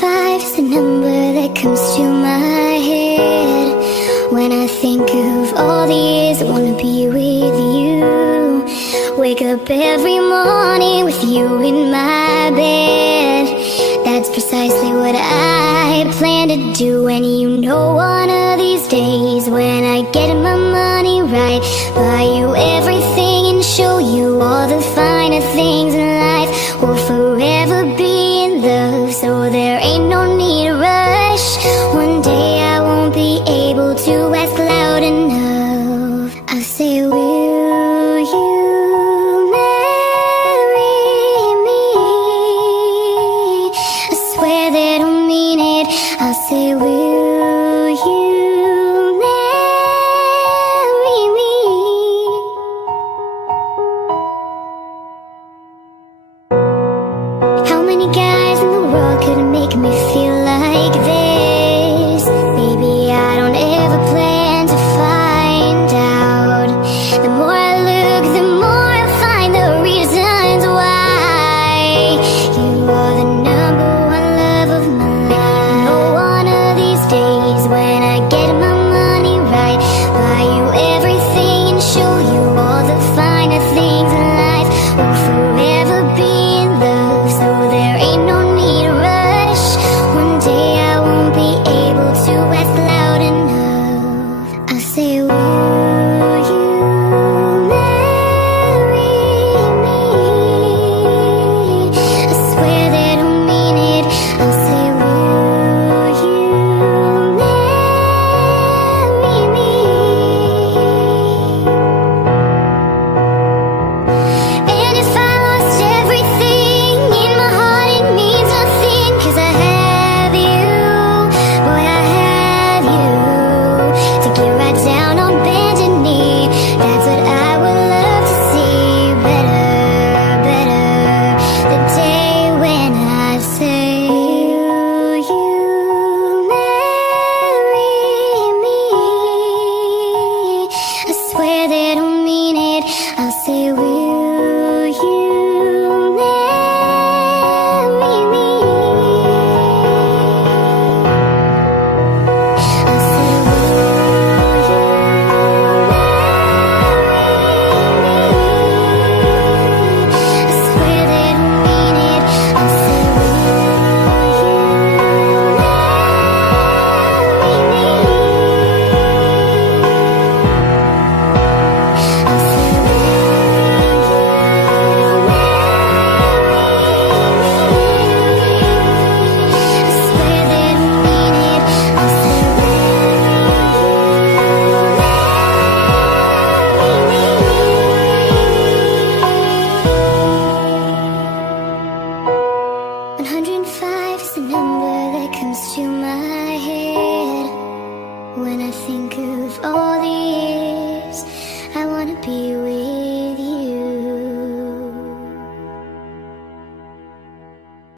105 is the number that comes to my head when I think of all the years I wanna be with you. Wake up every morning with you in my bed. That's precisely what I plan to do. And you know one of these days when I get my money right, buy you everything and show you all the finer things in life. We'll forever be in love, so there ain't no need to rush. One day I won't be able to ask loud enough. I'll say, will you marry me? I swear that I'll mean it. I'll say, will you marry me? How many guys in the world could make me feel like this? Maybe I don't ever plan to find out. The more I look, the more I find the reasons why. You are the number one love of my life. You know one of these days when I get my money right, buy you everything and show you all the finer things in life. We'll forever be in love, so there ain't no need to rush. One day I won't be able to ask loud enough. I'll say, will you marry me? I swear that I'll mean it. I'll say, will you marry me? And if I lost everything in my heart, it means nothing, 'cause I have you. Boy, I have you to get right down on bended knee. That's what I would love to see. Better, better, the day when I say, will you marry me? I swear that I'll mean it. I'll say, will you marry me? I'll say, will you marry me? I swear that I'll mean it. I'll say, will you marry me? I'll say, will you marry me? I swear that I'll mean it. I'll say, will you marry me? 105 is the number that comes to my head when I think